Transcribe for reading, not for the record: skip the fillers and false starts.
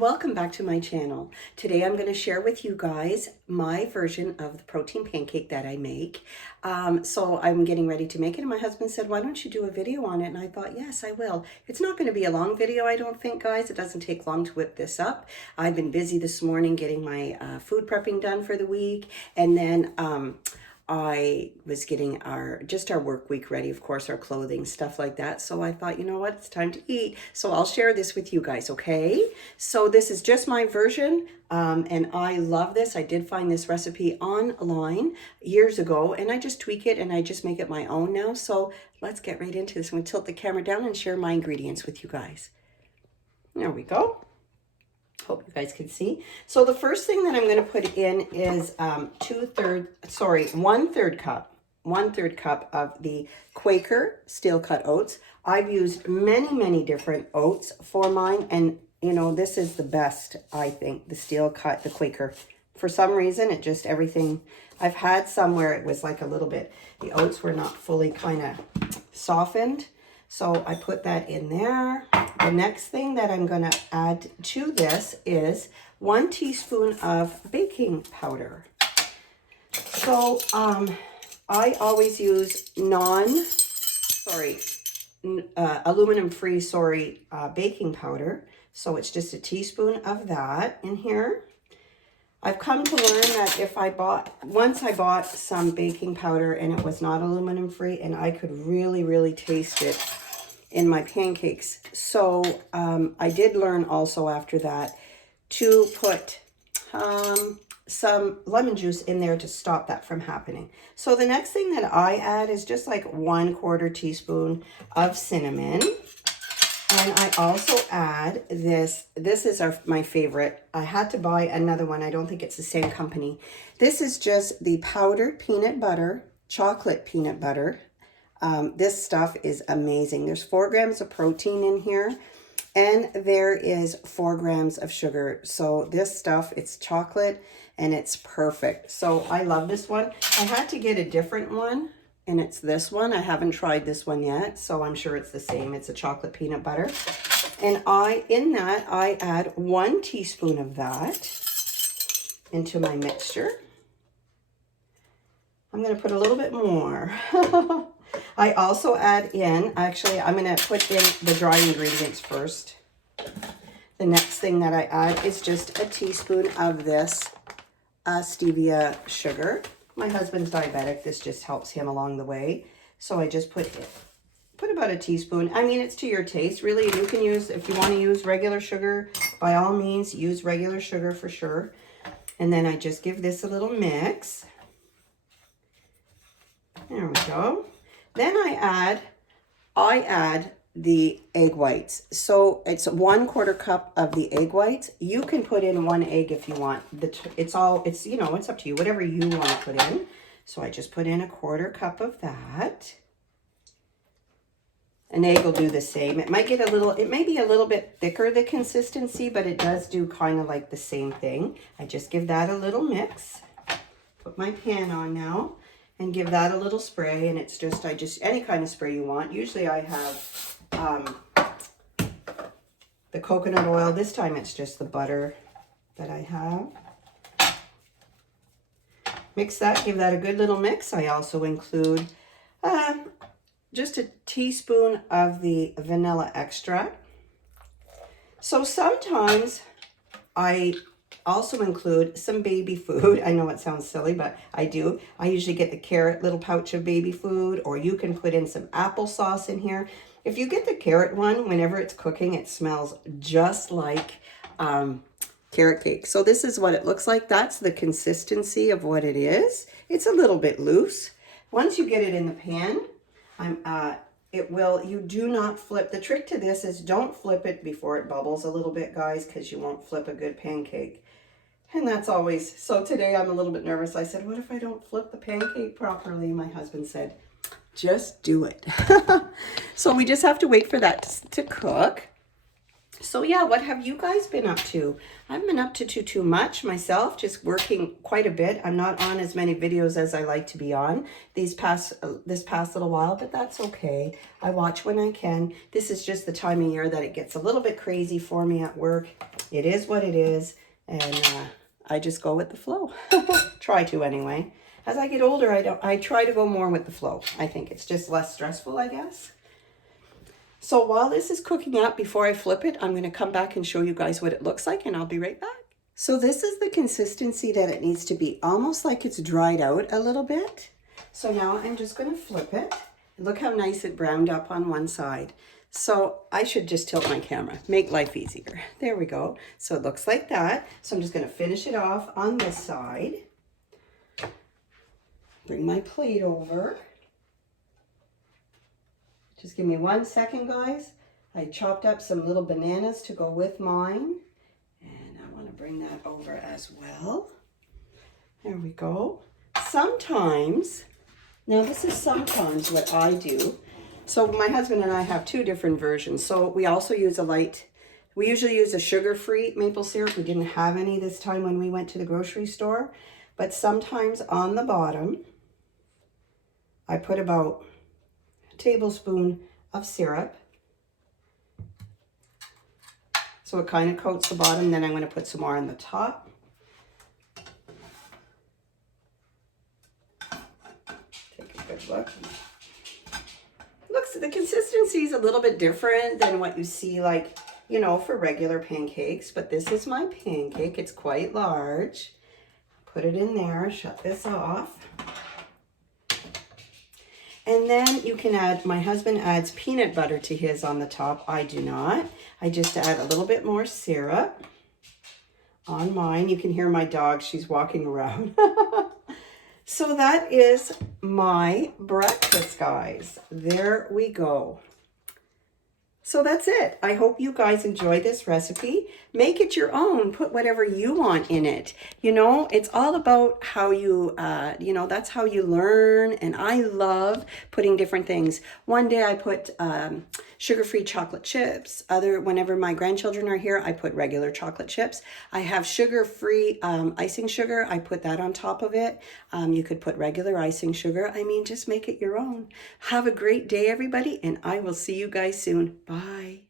Welcome back to my channel. Today I'm going to share with you guys my version of the protein pancake that I make. So I'm getting ready to make it, and my husband said, why don't you do a video on it? And I thought, yes, I will. It's not going to be a long video, I don't think, guys. It doesn't take long to whip this up. I've been busy this morning getting my food prepping done for the week, and then I was getting our work week ready, of course, our clothing, stuff like that. So I thought, you know what, it's time to eat. So I'll share this with you guys, okay? So this is just my version, and I love this. I did find this recipe online years ago, and I just tweak it and I just make it my own now. So let's get right into this. I'm gonna tilt the camera down and share my ingredients with you guys. There we go. Hope you guys can see. So the first thing that I'm going to put in is 1/3 cup of the Quaker steel cut oats. I've used many different oats for mine, and you know, this is the best, I think, the steel cut, the Quaker. For some reason, it just everything. I've had some where it was like a little bit, the oats were not fully kind of softened. So I put that in there. The next thing that I'm going to add to this is 1 teaspoon of baking powder. So I always use aluminum-free, baking powder. So it's just a teaspoon of that in here. I've come to learn that once I bought some baking powder and it was not aluminum free, and I could really taste it in my pancakes. So I did learn also after that to put some lemon juice in there to stop that from happening. So the next thing that I add is just like 1/4 teaspoon of cinnamon. And I also add this. This is my favorite. I had to buy another one. I don't think it's the same company. This is just the powdered peanut butter, chocolate peanut butter. This stuff is amazing. There's 4 grams of protein in here, and there is 4 grams of sugar. So this stuff, it's chocolate, and it's perfect. So I love this one. I had to get a different one, and it's this one. I haven't tried this one yet, so I'm sure it's the same. It's a chocolate peanut butter. And in that, I add 1 teaspoon of that into my mixture. I'm going to put a little bit more. I also add in, actually, I'm going to put in the dry ingredients first. The next thing that I add is just a teaspoon of this Stevia Sugar. My husband's diabetic. This just helps him along the way. So I just put about a teaspoon. I mean, it's to your taste. Really, you can use, if you want to use regular sugar, by all means, use regular sugar for sure. And then I just give this a little mix. There we go. Then I add the egg whites. So it's 1/4 cup of the egg whites. You can put in 1 egg if you want. It's you know, it's up to you, whatever you want to put in. So I just put in 1/4 cup of that. An egg will do the same. It may be a little bit thicker, the consistency, but it does do kind of like the same thing. I just give that a little mix. Put my pan on now and give that a little spray, and it's just, any kind of spray you want. Usually I have the coconut oil. This time it's just the butter that I have. Mix that, give that a good little mix. I also include just a teaspoon of the vanilla extract. So sometimes I also include some baby food. I know it sounds silly, but I do. I usually get the carrot little pouch of baby food, or you can put in some applesauce in here. If you get the carrot one, whenever it's cooking, it smells just like carrot cake. So this is what it looks like. That's the consistency of what it is. It's a little bit loose. Once you get it in the pan, you do not flip. The trick to this is don't flip it before it bubbles a little bit, guys, because you won't flip a good pancake. And that's always, so today I'm a little bit nervous. I said, what if I don't flip the pancake properly? My husband said, just do it. So we just have to wait for that to cook. So yeah, what have you guys been up to? I haven't been up to too much myself, just working quite a bit. I'm not on as many videos as I like to be on this past little while, but that's okay. I watch when I can. This is just the time of year that it gets a little bit crazy for me at work. It is what it is, and I just go with the flow. Try to anyway. As I get older, I try to go more with the flow. I think it's just less stressful, I guess. So while this is cooking up, before I flip it, I'm going to come back and show you guys what it looks like, and I'll be right back. So this is the consistency that it needs to be, almost like it's dried out a little bit. So now I'm just going to flip it. Look how nice it browned up on one side. So I should just tilt my camera, make life easier. There we go. So it looks like that. So I'm just going to finish it off on this side. Bring my plate over. Just give me 1 second, guys. I chopped up some little bananas to go with mine. And I want to bring that over as well. There we go. Sometimes, now this is sometimes what I do. So my husband and I have 2 different versions. So we also use we usually use a sugar-free maple syrup. We didn't have any this time when we went to the grocery store. But sometimes on the bottom, I put about tablespoon of syrup. So it kind of coats the bottom. Then I'm going to put some more on the top. Take a good look. Looks, the consistency is a little bit different than what you see, like, you know, for regular pancakes. But this is my pancake. It's quite large. Put it in there. Shut this off. And then you can add, my husband adds peanut butter to his on the top. I do not. I just add a little bit more syrup on mine. You can hear my dog. She's walking around. So that is my breakfast, guys. There we go. So that's it. I hope you guys enjoy this recipe. Make it your own. Put whatever you want in it. You know, it's all about how you, you know, that's how you learn. And I love putting different things. One day I put sugar-free chocolate chips. Whenever my grandchildren are here, I put regular chocolate chips. I have sugar-free icing sugar. I put that on top of it. You could put regular icing sugar. I mean, just make it your own. Have a great day, everybody, and I will see you guys soon. Bye.